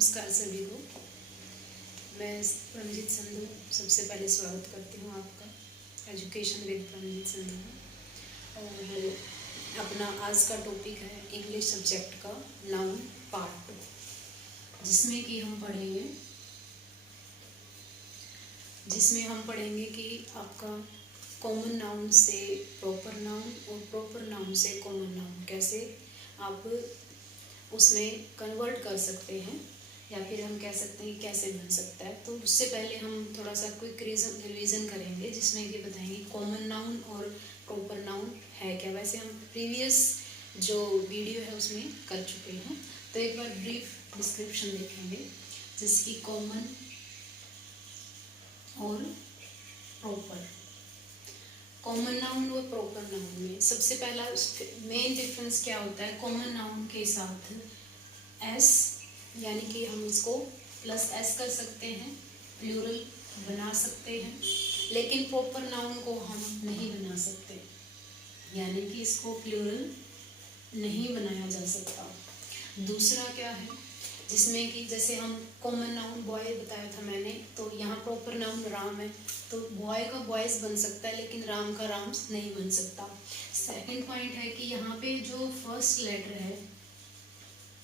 नमस्कार सभी को। मैं परमजीत संधू सबसे पहले स्वागत करती हूँ आपका एजुकेशन विद परमजीत संधू में। और अपना आज का टॉपिक है इंग्लिश सब्जेक्ट का नाउन पार्ट 2, जिसमें हम पढ़ेंगे कि आपका कॉमन नाउन से प्रॉपर नाउन और प्रॉपर नाउन से कॉमन नाउन कैसे आप उसमें कन्वर्ट कर सकते हैं, या फिर हम कह सकते हैं कि कैसे बन सकता है। तो उससे पहले हम थोड़ा सा क्विक रिवीजन करेंगे, जिसमें कि बताएंगे कॉमन नाउन और प्रॉपर नाउन है क्या। वैसे हम प्रीवियस जो वीडियो है उसमें कर चुके हैं, तो एक बार ब्रीफ डिस्क्रिप्शन देखेंगे, जैसे कि कॉमन और प्रॉपर। कॉमन नाउन और प्रॉपर नाउन में सबसे पहला मेन डिफरेंस क्या होता है। कॉमन नाउन के साथ एस, यानी कि हम इसको प्लस एस कर सकते हैं, प्लूरल बना सकते हैं, लेकिन प्रॉपर नाउन को हम नहीं बना सकते, यानी कि इसको प्लूरल नहीं बनाया जा सकता। दूसरा क्या है, जिसमें कि जैसे हम कॉमन नाउन बॉय बताया था मैंने, तो यहाँ प्रॉपर नाउन राम है, तो बॉय का बॉयज बन सकता है, लेकिन राम का राम्स नहीं बन सकता। सेकंड पॉइंट है कि यहाँ पे जो फर्स्ट लेटर है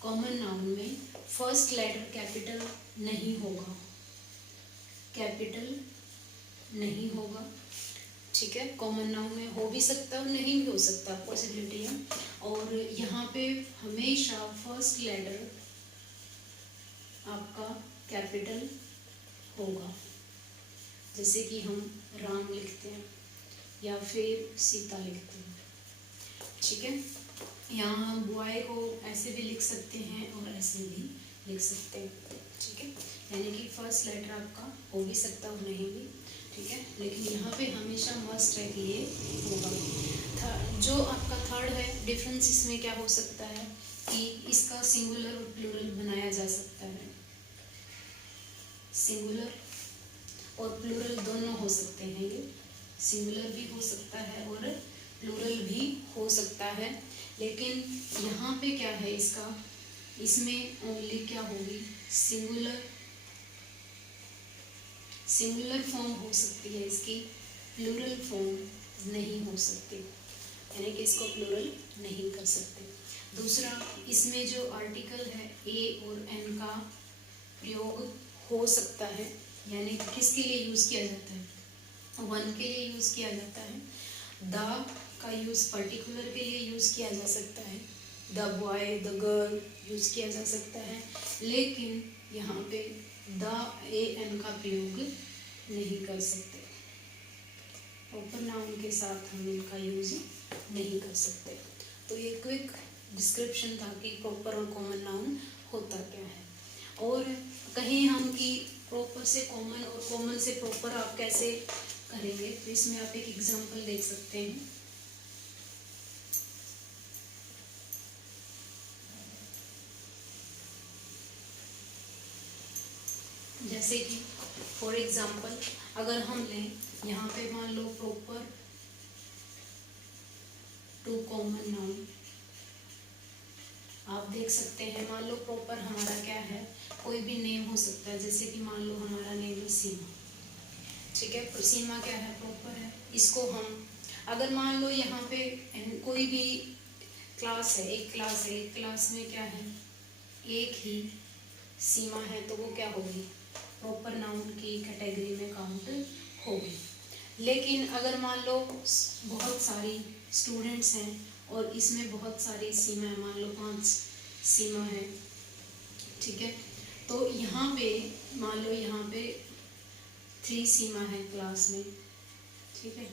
कॉमन नाउन में, फर्स्ट लेटर कैपिटल नहीं होगा, कैपिटल नहीं होगा, ठीक है। कॉमन नाउन में हो भी सकता है और नहीं भी हो सकता, पॉसिबिलिटी है। और यहाँ पे हमेशा फर्स्ट लेटर आपका कैपिटल होगा, जैसे कि हम राम लिखते हैं या फिर सीता लिखते हैं, ठीक है। यहाँ हम बॉय को ऐसे भी लिख सकते हैं और ऐसे भी लिख सकते हैं, ठीक है। यानी कि फर्स्ट लेटर आपका हो भी सकता और नहीं भी, ठीक है, लेकिन यहाँ पे हमेशा मस्ट है कि ये होगा। जो आपका थर्ड है डिफरेंस, इसमें क्या हो सकता है कि इसका सिंगुलर और प्लूरल बनाया जा सकता है। सिंगुलर और प्लूरल दोनों हो सकते हैं, ये सिंगुलर भी हो सकता है और प्लूरल भी हो सकता है। लेकिन यहाँ पे क्या है इसका, इसमें ओनली क्या होगी, सिंगुलर फॉर्म हो सकती है इसकी, प्लूरल फॉर्म नहीं हो सकती, यानी कि इसको प्लूरल नहीं कर सकते। दूसरा, इसमें जो आर्टिकल है ए और एन का प्रयोग हो सकता है, यानी किसके लिए यूज़ किया जाता है, वन के लिए यूज़ किया जाता है। द का यूज़ पर्टिकुलर के लिए यूज़ किया जा सकता है, the boy the girl use किया जा सकता है, लेकिन यहाँ पे द ए एन का प्रयोग नहीं कर सकते। प्रॉपर नाउन के साथ हम इनका यूज़ नहीं कर सकते। तो ये क्विक डिस्क्रिप्शन था कि प्रॉपर और कॉमन नाउन होता क्या है। और कहीं हम कि प्रॉपर से कॉमन और कॉमन से प्रॉपर आप कैसे करेंगे, तो इसमें आप एक एग्जांपल देख सकते हैं। जैसे कि फॉर एग्जांपल अगर हम लें, यहाँ पे मान लो प्रॉपर टू कॉमन नाउन, आप देख सकते हैं। मान लो प्रॉपर हमारा क्या है, कोई भी नेम हो सकता है, जैसे कि मान लो हमारा नेम है सीमा, ठीक है। सीमा क्या है, प्रॉपर है। इसको हम अगर मान लो यहाँ पे कोई भी क्लास है, एक क्लास में क्या है, एक ही सीमा है, तो वो क्या होगी, प्रॉपर नाउन की कैटेगरी में काउंट होगी। लेकिन अगर मान लो बहुत सारी स्टूडेंट्स हैं और इसमें बहुत सारी सीमा है, मान लो 5 सीमा है, ठीक है, तो यहाँ पे मान लो यहाँ पे 3 सीमा है क्लास में, ठीक है।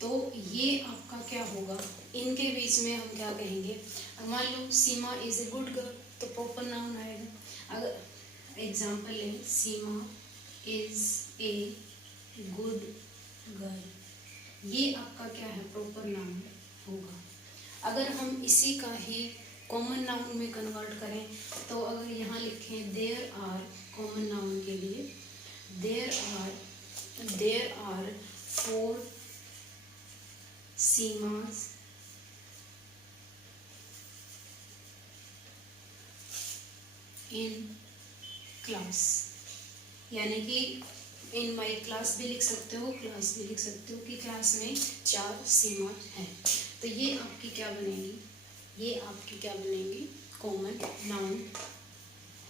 तो ये आपका क्या होगा, इनके बीच में हम क्या कहेंगे, मान लो सीमा इज ए गुड गर्ल, तो प्रॉपर नाउन आएगा। अगर एग्जाम्पल लें, सीमा इज ए गुड गर्ल, ये आपका क्या है, प्रॉपर नाउन होगा। अगर हम इसी का ही कॉमन नाउन में कन्वर्ट करें, तो अगर यहाँ लिखें देयर आर, कॉमन नाउन के लिए देयर आर 4 सीमास in क्लास, यानी कि इन माई क्लास भी लिख सकते हो, क्लास भी लिख सकते हो कि क्लास में 4 सीमा है। तो ये आपकी क्या बनेगी, ये आपकी क्या बनेगी, कॉमन नाउन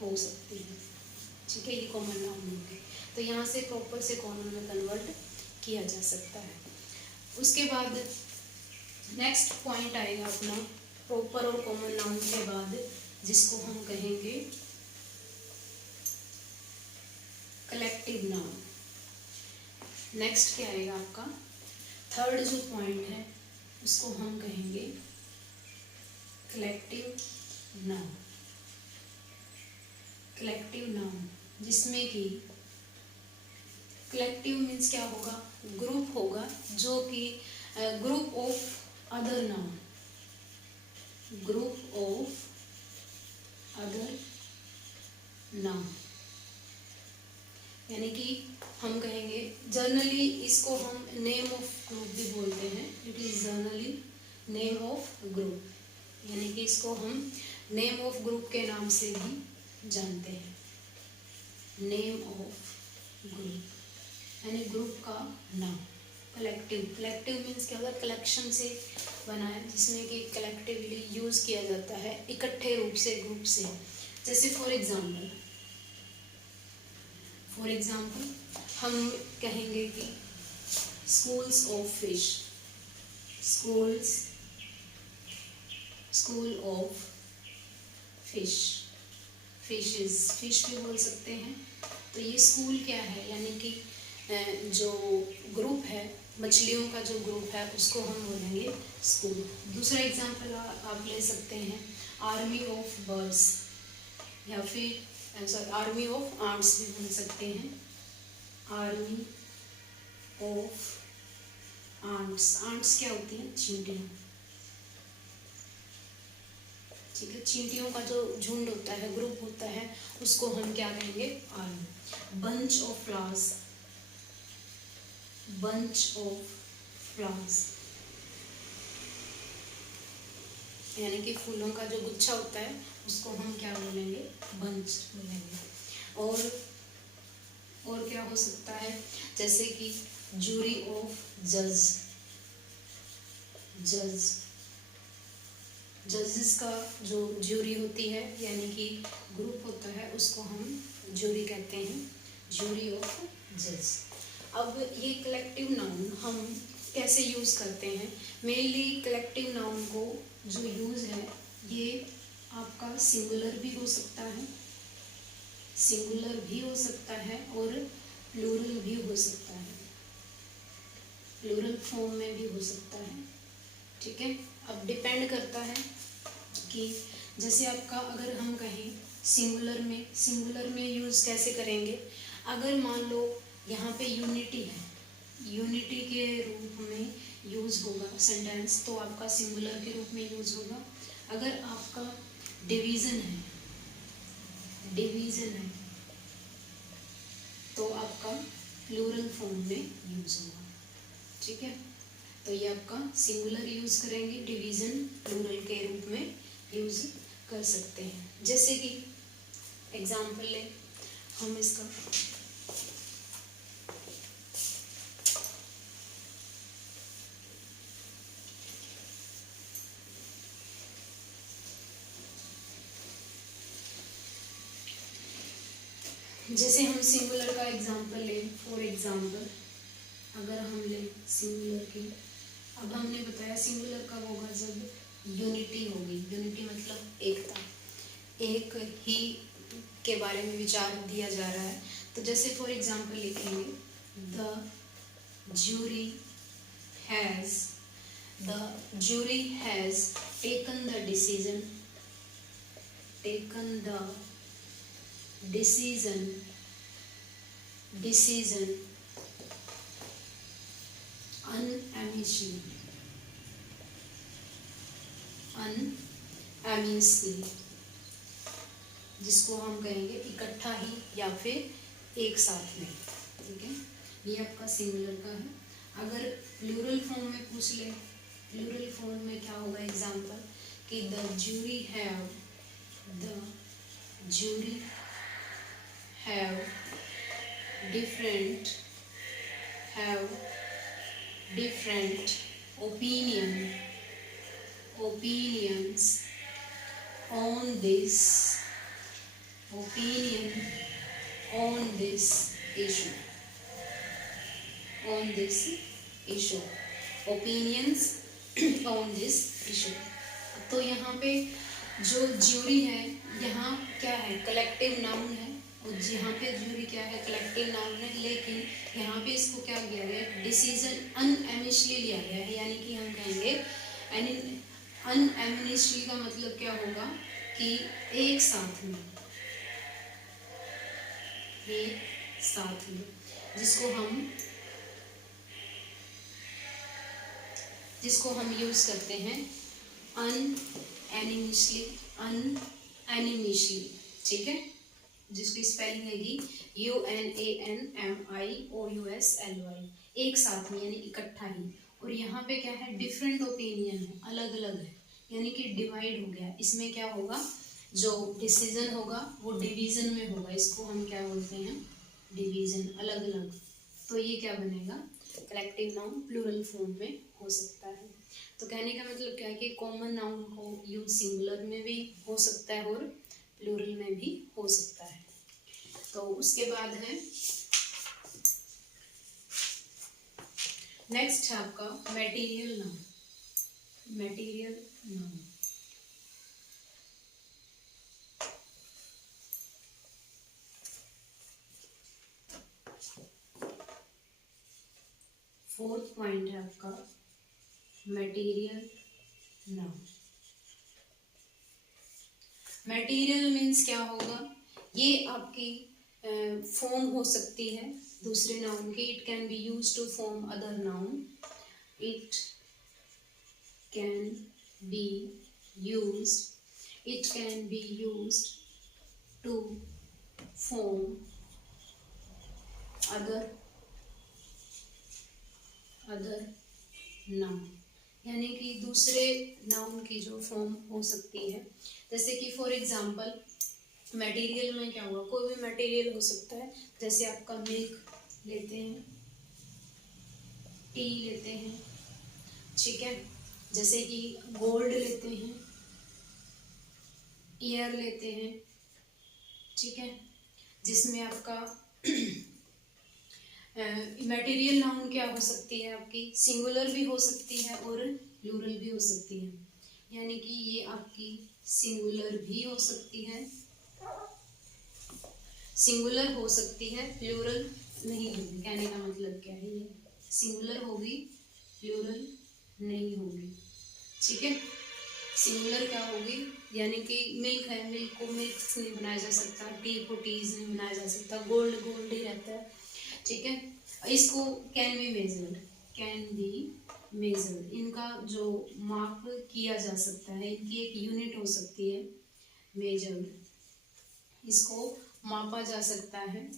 हो सकती है। ठीक है, ये कॉमन नाउन होंगे, तो यहाँ से प्रॉपर से कॉमन में कन्वर्ट किया जा सकता है। उसके बाद नेक्स्ट पॉइंट आएगा अपना प्रॉपर और कॉमन नाउन के बाद, जिसको हम कहेंगे कलेक्टिव नाउन। नेक्स्ट क्या आएगा आपका, थर्ड जो पॉइंट है उसको हम कहेंगे कलेक्टिव नाउन। कलेक्टिव नाउन जिसमें कि कलेक्टिव मीन्स क्या होगा, ग्रुप होगा, जो कि group of other noun, group of other noun, यानी कि हम कहेंगे जनरली इसको हम नेम ऑफ ग्रुप भी बोलते हैं। It is generally name of group, यानी कि इसको हम नेम ऑफ ग्रुप के नाम से भी जानते हैं। नेम ऑफ ग्रुप यानी ग्रुप का नाम। कलेक्टिव, कलेक्टिव मीन्स क्या होगा, कलेक्शन से बना है, जिसमें कि कलेक्टिवली यूज किया जाता है, इकट्ठे रूप से, ग्रुप से। जैसे फॉर एग्जाम्पल हम कहेंगे कि schools of fish, school of fish, fishes, fish भी बोल सकते हैं। तो ये स्कूल क्या है, यानी कि जो ग्रुप है, मछलियों का जो ग्रुप है, उसको हम बोलेंगे स्कूल। दूसरा एग्जाम्पल आप ले सकते हैं आर्मी ऑफ बर्ड्स, या फिर सॉरी आर्मी ऑफ आंट्स भी बोल सकते हैं, आर्मी ऑफ आंट्स। आंट्स क्या होती हैं, चींटियाँ। ठीक है, चींटियों का जो झुंड होता है, ग्रुप होता है, उसको हम क्या कहेंगे, army. Bunch of flowers, bunch of flowers, यानी कि फूलों का जो गुच्छा होता है, उसको हम क्या बोलेंगे, बंच बोलेंगे। और क्या हो सकता है, जैसे कि जूरी ऑफ जज, जजेस का जो जूरी होती है, यानी कि ग्रुप होता है, उसको हम जूरी कहते हैं, जूरी ऑफ जज। अब ये कलेक्टिव नाउन हम कैसे यूज़ करते हैं, मेनली कलेक्टिव नाउन को जो यूज़ है, ये आपका सिंगुलर भी हो सकता है, सिंगुलर भी हो सकता है, और प्लूरल भी हो सकता है, प्लूरल फॉर्म में भी हो सकता है। ठीक है, अब डिपेंड करता है कि जैसे आपका, अगर हम कहें सिंगुलर में यूज़ कैसे करेंगे, अगर मान लो यहाँ पे यूनिटी है, यूनिटी के रूप में यूज़ होगा सेंटेंस, तो आपका सिंगुलर के रूप में यूज़ होगा। अगर आपका डिवीज़न है, तो आपका प्लूरल फॉर्म में यूज़ होगा। ठीक है, तो ये आपका सिंगुलर यूज़ करेंगे, डिवीज़न प्लूरल के रूप में यूज़ कर सकते हैं। जैसे कि एग्जाम्पल ले हम इसका, जैसे हम सिंगुलर का एग्जाम्पल लें, फॉर एग्जाम्पल अगर हम लें सिंगुलर की, अब हमने बताया सिंगुलर कब होगा, जब यूनिटी होगी। यूनिटी मतलब एकता, एक ही के बारे में विचार दिया जा रहा है। तो जैसे फॉर एग्जाम्पल लिखेंगे, the jury has taken the decision unanimously, जिसको हम कहेंगे इकट्ठा ही या फिर एक साथ में। ठीक है, ये आपका सिंगुलर का है। अगर प्लूरल फॉर्म में पूछ ले, प्लूरल फॉर्म में क्या होगा एग्जाम्पल, कि the jury have different opinions on this issue. Opinions on this issue. तो यहाँ पे जो ज्यूरी है, यहाँ क्या है, कलेक्टिव नाउन है, और यहाँ पे ज्यूरी क्या है, कलेक्टिव नाउन है, लेकिन यहाँ पे इसको क्या किया गया, डिसीजन अनएमिशली लिया गया है, यानी कि हम कहेंगे अनएमिशली का मतलब क्या होगा कि एक साथ में, जिसको हम यूज करते हैं अनएनिमिशली, ठीक है, जिसकी स्पेलिंग है UNANMIOUSLY, एक साथ में यानी इकट्ठा ही। और यहाँ पे क्या है, डिफरेंट ओपिनियन है, अलग अलग है, यानी कि डिवाइड हो गया। इसमें क्या होगा, जो डिसीजन होगा वो डिवीजन में होगा, इसको हम क्या बोलते हैं, डिवीजन, अलग अलग। तो ये क्या बनेगा, कलेक्टिव नाउन प्लूरल फॉर्म में हो सकता है। तो कहने का मतलब क्या है कि कॉमन नाउन को यूज सिंगुलर में भी हो सकता है और प्लूरल में भी हो सकता है। तो उसके बाद है नेक्स्ट है आपका मटेरियल नाउन। 4th पॉइंट है आपका मटेरियल नाउन। मटेरियल मीन्स क्या होगा, ये आपकी फॉर्म हो सकती है दूसरे नाउन की। It can be use to form other noun, it can be used to form other noun, यानी कि दूसरे नाउन की जो फॉर्म हो सकती है। जैसे कि फॉर एग्जांपल मटेरियल में क्या हुआ, कोई भी मटेरियल हो सकता है, जैसे आपका मिल्क लेते हैं, टी लेते हैं, ठीक है, जैसे कि गोल्ड लेते हैं, एयर लेते हैं, ठीक है, जिसमें आपका मटेरियल नाउन क्या हो सकती है आपकी, सिंगुलर भी हो सकती है और प्लूरल भी हो सकती है। यानी कि ये आपकी सिंगुलर भी हो सकती है, प्लूरल नहीं होगी। कहने का मतलब क्या है, ये सिंगुलर होगी, प्लूरल नहीं होगी, ठीक है। सिंगुलर क्या होगी, यानी कि मिल्क है, मिल्क को मिल्क से नहीं बनाया जा सकता, टी को टीज नहीं बनाया जा सकता, गोल्ड गोल्ड ही रहता है, ठीक है। इसको कैन बी मेजर्ड, इनका जो माप किया जा सकता है, इनकी एक यूनिट हो सकती है मेजर्ड, इसको मापा जा सकता है,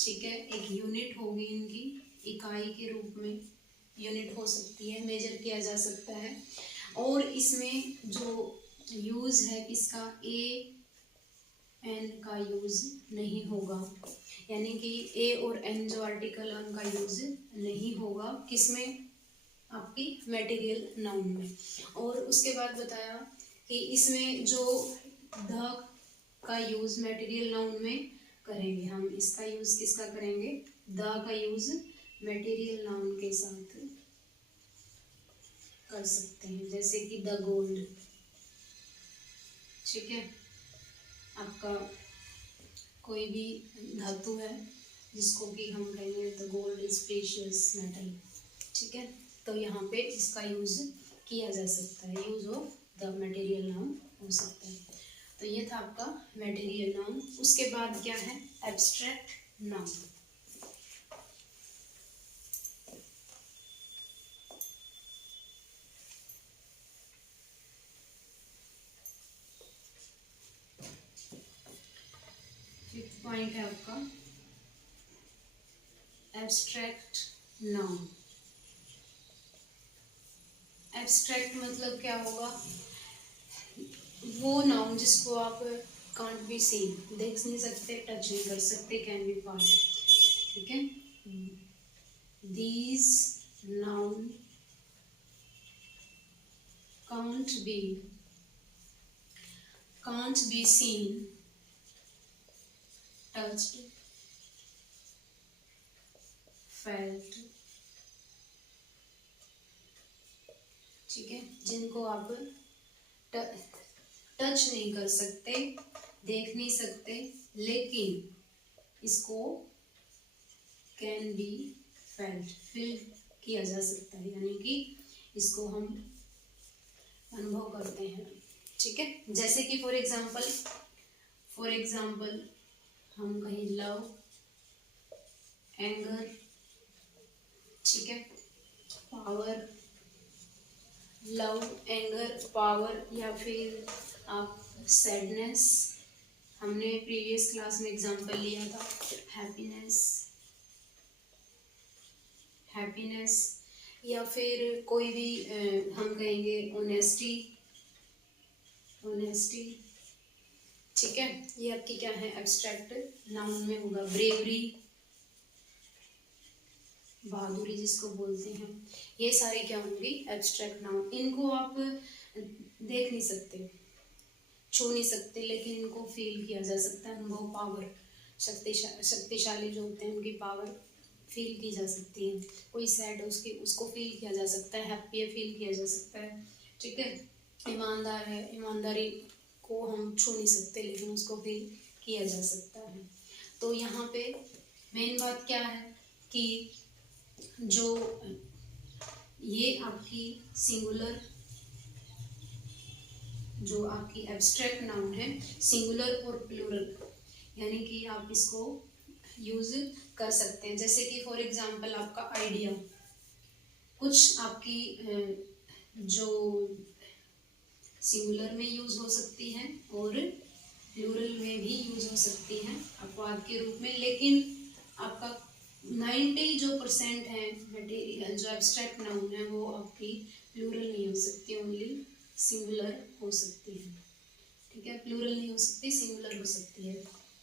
ठीक है, एक यूनिट होगी, इनकी इकाई के रूप में यूनिट हो सकती है, मेजर किया जा सकता है। और इसमें जो यूज है किसका, एन का यूज नहीं होगा, यानी कि ए और एन जो आर्टिकल है उनका यूज नहीं होगा, किसमें, आपकी मटेरियल नाउन में। और उसके बाद बताया कि इसमें जो द का यूज मटेरियल नाउन में करेंगे हम, इसका यूज किसका करेंगे, द का यूज मटेरियल नाउन के साथ कर सकते हैं, जैसे कि द गोल्ड, ठीक है, आपका कोई भी धातु है जिसको कि हम कहेंगे the gold is precious metal, ठीक है, तो यहाँ पे इसका यूज किया जा सकता है, use of the material noun हो सकता है। तो ये था आपका मटेरियल नाउन। उसके बाद क्या है, एब्स्ट्रैक्ट नाउन। फिफ्थ पॉइंट है आपका एब्स्ट्रैक्ट नाउन। एब्स्ट्रैक्ट मतलब क्या होगा, वो नाउन जिसको आप कांट बी सीन, देख नहीं सकते, टच नहीं कर सकते, कैन बी पार्ट, ठीक है। These noun can't be seen, touched, felt, ठीक है, जिनको आप टच नहीं कर सकते, देख नहीं सकते, लेकिन इसको कैन बी फेल्ट, फील किया जा सकता है, यानी कि इसको हम अनुभव करते हैं, ठीक है। जैसे कि फॉर एग्जाम्पल हम कहीं लव, एंगर, ठीक है, पावर, लव, एंगर, पावर, या फिर आप सैडनेस, हमने प्रीवियस क्लास में एग्जांपल लिया था, हैप्पीनेस, या फिर कोई भी हम कहेंगे ऑनेस्टी, ठीक है, ये आपकी क्या है, एब्स्ट्रैक्ट नाउन में होगा। ब्रेवरी, बहादुरी जिसको बोलते हैं, ये सारे क्या होंगी, एब्स्ट्रैक्ट नाउन। इनको आप देख नहीं सकते, छू नहीं सकते, लेकिन इनको फील किया जा सकता है, अनुभव, पावर, शक्तिशाली जो होते हैं उनकी पावर फील की जा सकती है। कोई सैड है, उसको फील किया जा सकता है, हैप्पी है, फील किया जा सकता है, ठीक है। ईमानदार है, ईमानदारी को हम छू नहीं सकते, लेकिन उसको फील किया जा सकता है। तो यहाँ पे मेन बात क्या है कि जो ये आपकी सिंगुलर, जो आपकी एब्स्ट्रैक्ट नाउन है, सिंगुलर और प्लूरल, यानी कि आप इसको यूज कर सकते हैं। जैसे कि फॉर एग्जांपल आपका आइडिया, कुछ आपकी जो सिंगुलर में यूज हो सकती है और प्लूरल में भी यूज हो सकती है अपवाद के रूप में, लेकिन आपका 90% है मटेरियल जो एब्स्ट्रैक्ट नाउन है वो आपकी प्लूरल नहीं हो सकती, ओनली सिंगुलर हो सकती है, ठीक है। प्लूरल नहीं हो सकती, सिंगुलर हो सकती है।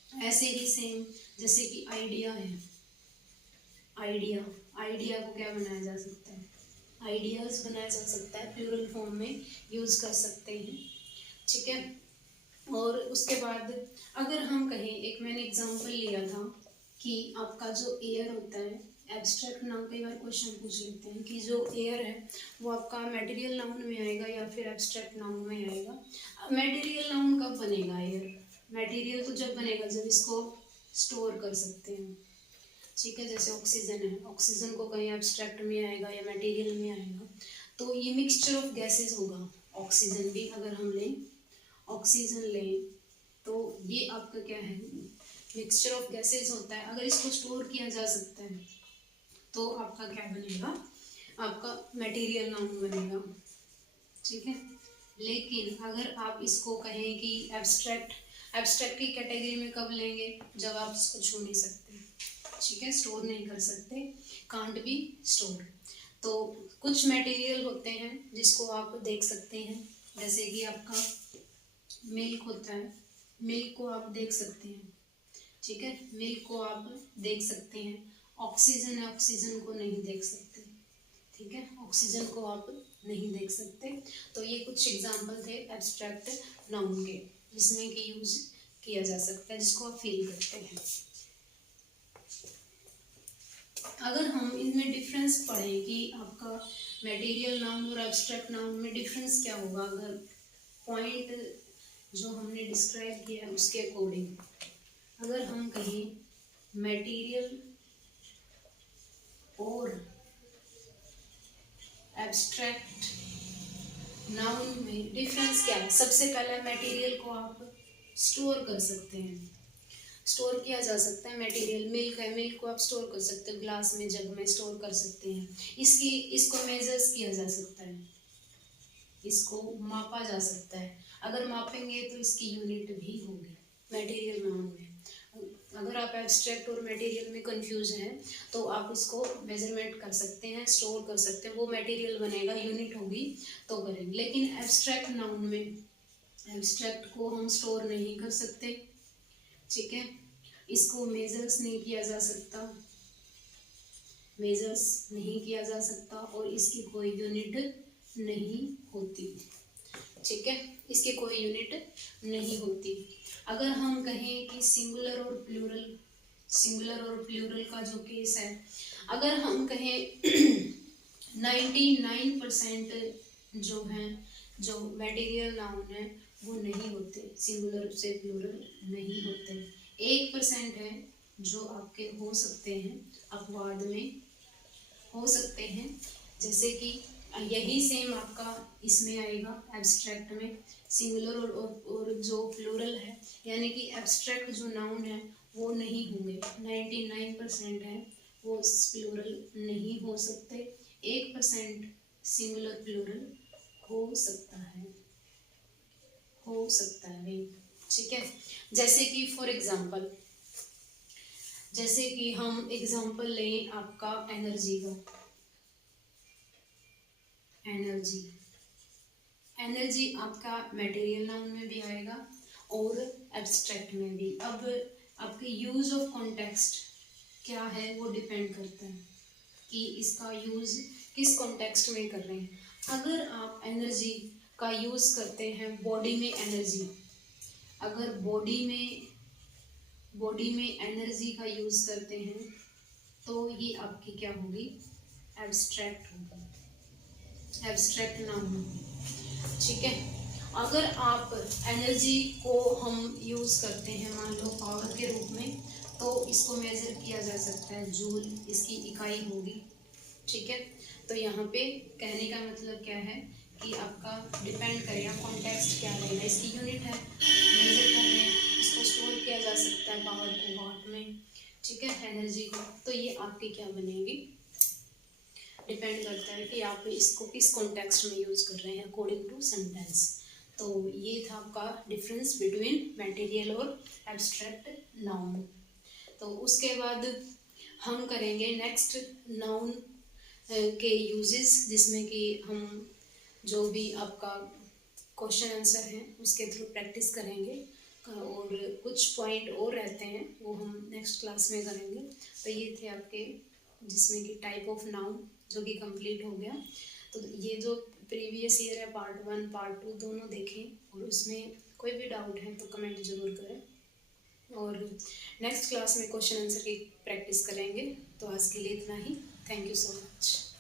ऐसे ही सेम जैसे कि आइडिया है, आइडिया को क्या बनाया जा सकता है, आइडियाज बनाया जा सकता है, प्लूरल फॉर्म में यूज कर सकते हैं, ठीक है। और उसके बाद अगर हम कहें, एक मैंने एग्जांपल लिया था कि आपका जो एयर होता है, एब्स्ट्रैक्ट नाउन, कई बार क्वेश्चन पूछ लेते हैं कि जो एयर है वो आपका मटेरियल नाउन में आएगा या फिर एब्स्ट्रैक्ट नाउन में आएगा। मटेरियल नाउन कब बनेगा, एयर मटेरियल तो जब बनेगा जब इसको स्टोर कर सकते हैं, ठीक है। जैसे ऑक्सीजन है, ऑक्सीजन को कहीं एब्स्ट्रैक्ट में आएगा या मटेरियल में आएगा, तो ये मिक्सचर ऑफ गैसेज होगा। ऑक्सीजन भी अगर हम ऑक्सीजन लें तो ये आपका क्या है, मिक्सचर ऑफ गैसेज होता है। अगर इसको स्टोर किया जा सकता है तो आपका क्या बनेगा, आपका मटेरियल नाउन बनेगा, ठीक है। लेकिन अगर आप इसको कहें कि एब्स्ट्रैक्ट की कैटेगरी में कब लेंगे, जब आप इसको छू नहीं सकते, ठीक है, स्टोर नहीं कर सकते, कांट बी स्टोर। तो कुछ मटेरियल होते हैं जिसको आप देख सकते हैं, जैसे कि आपका मिल्क होता है, मिल्क को आप देख सकते हैं, ठीक है, मिल्क को आप देख सकते हैं। ऑक्सीजन है, ऑक्सीजन को नहीं देख सकते, ठीक है, ऑक्सीजन को आप नहीं देख सकते। तो ये कुछ एग्जाम्पल थे एब्स्ट्रैक्ट नाउन के, जिसमें कि यूज किया जा सकता है, जिसको आप फील करते हैं। अगर हम इनमें डिफरेंस पढ़ें कि आपका मटेरियल नाउन और एब्स्ट्रैक्ट नाउन में डिफरेंस क्या होगा, अगर पॉइंट जो हमने डिस्क्राइब किया है उसके अकॉर्डिंग, अगर हम कहें मटेरियल और एब्स्ट्रैक्ट नाउन में डिफरेंस क्या है। सबसे पहले मटेरियल को आप स्टोर कर सकते हैं, स्टोर किया जा सकता है। मटेरियल मिल्क है, मिल्क को आप स्टोर कर सकते हो, ग्लास में, जग में स्टोर कर सकते हैं। इसको मेजर्स किया जा सकता है, इसको मापा जा सकता है। अगर मापेंगे तो इसकी यूनिट भी होगी मटेरियल नाउन में। अगर आप एब्स्ट्रैक्ट और मटेरियल में कंफ्यूज हैं तो आप इसको मेजरमेंट कर सकते हैं, स्टोर कर सकते हैं, वो मटेरियल बनेगा, यूनिट होगी तो करेंगे। लेकिन एब्स्ट्रैक्ट नाउन में एब्स्ट्रैक्ट को हम स्टोर नहीं कर सकते, ठीक है। इसको मेजर्स नहीं किया जा सकता, मेजर्स नहीं किया जा सकता, और इसकी कोई यूनिट नहीं होती, ठीक है। इसकी कोई यूनिट नहीं होती। अगर हम कहें कि सिंगुलर और प्लूरल, सिंगुलर और प्लूरल का जो केस है, अगर हम कहें 99% जो हैं, जो मटेरियल नाउन है वो नहीं होते, सिंगुलर से प्लूरल नहीं होते। 1% है जो आपके हो सकते हैं, अपवाद में हो सकते हैं, जैसे कि यही सेम आपका इसमें आएगा एब्स्ट्रैक्ट में, सिंगुलर और जो प्लूरल है, यानी कि एब्स्ट्रैक्ट जो नाउन है वो नहीं होंगे। 99% है वो प्लूरल नहीं हो सकते, 1% सिंगुलर प्लूरल हो सकता है, हो सकता है, ठीक है। जैसे कि फॉर एग्जांपल, जैसे कि हम एग्जांपल लें आपका एनर्जी का, एनर्जी, एनर्जी आपका मटेरियल नाउन में भी आएगा और एब्स्ट्रैक्ट में भी। अब आपके यूज ऑफ कॉन्टेक्स्ट क्या है वो डिपेंड करता है कि इसका यूज किस कॉन्टेक्स्ट में कर रहे हैं। अगर आप एनर्जी का यूज करते हैं बॉडी में एनर्जी, अगर बॉडी में एनर्जी का यूज करते हैं तो ये आपकी क्या होगी, एब्स्ट्रैक्ट होगी, एब्स्ट्रैक्ट नाउन होगी, ठीक है। अगर आप एनर्जी को हम यूज करते हैं मान लो पावर के रूप में, तो इसको मेजर किया जा सकता है, जूल इसकी इकाई होगी, ठीक है। तो यहाँ पे कहने का मतलब क्या है कि आपका डिपेंड करेगा कॉन्टेक्स्ट क्या रहेगा। इसकी यूनिट है, मेजर कर रहे हैं, इसको स्टोर किया जा सकता है पावर को वाट में, ठीक है, एनर्जी को। तो ये आपकी क्या बनेगी, डिपेंड करता है कि आप इसको किस कॉन्टेक्स्ट में यूज कर रहे हैं अकॉर्डिंग टू सेंटेंस। तो ये था आपका डिफरेंस बिटवीन मटेरियल और एब्स्ट्रैक्ट नाउन। तो उसके बाद हम करेंगे नेक्स्ट नाउन के यूजेस, जिसमें कि हम जो भी आपका क्वेश्चन आंसर है उसके थ्रू प्रैक्टिस करेंगे, और कुछ पॉइंट और रहते हैं वो हम नेक्स्ट क्लास में करेंगे। तो ये थे आपके जिसमें कि टाइप ऑफ नाउन जो कि कंप्लीट हो गया। तो ये जो प्रीवियस ईयर है पार्ट 1 पार्ट 2 दोनों देखें, और उसमें कोई भी डाउट है तो कमेंट ज़रूर करें, और नेक्स्ट क्लास में क्वेश्चन आंसर की प्रैक्टिस करेंगे। तो आज के लिए इतना ही, थैंक यू सो मच।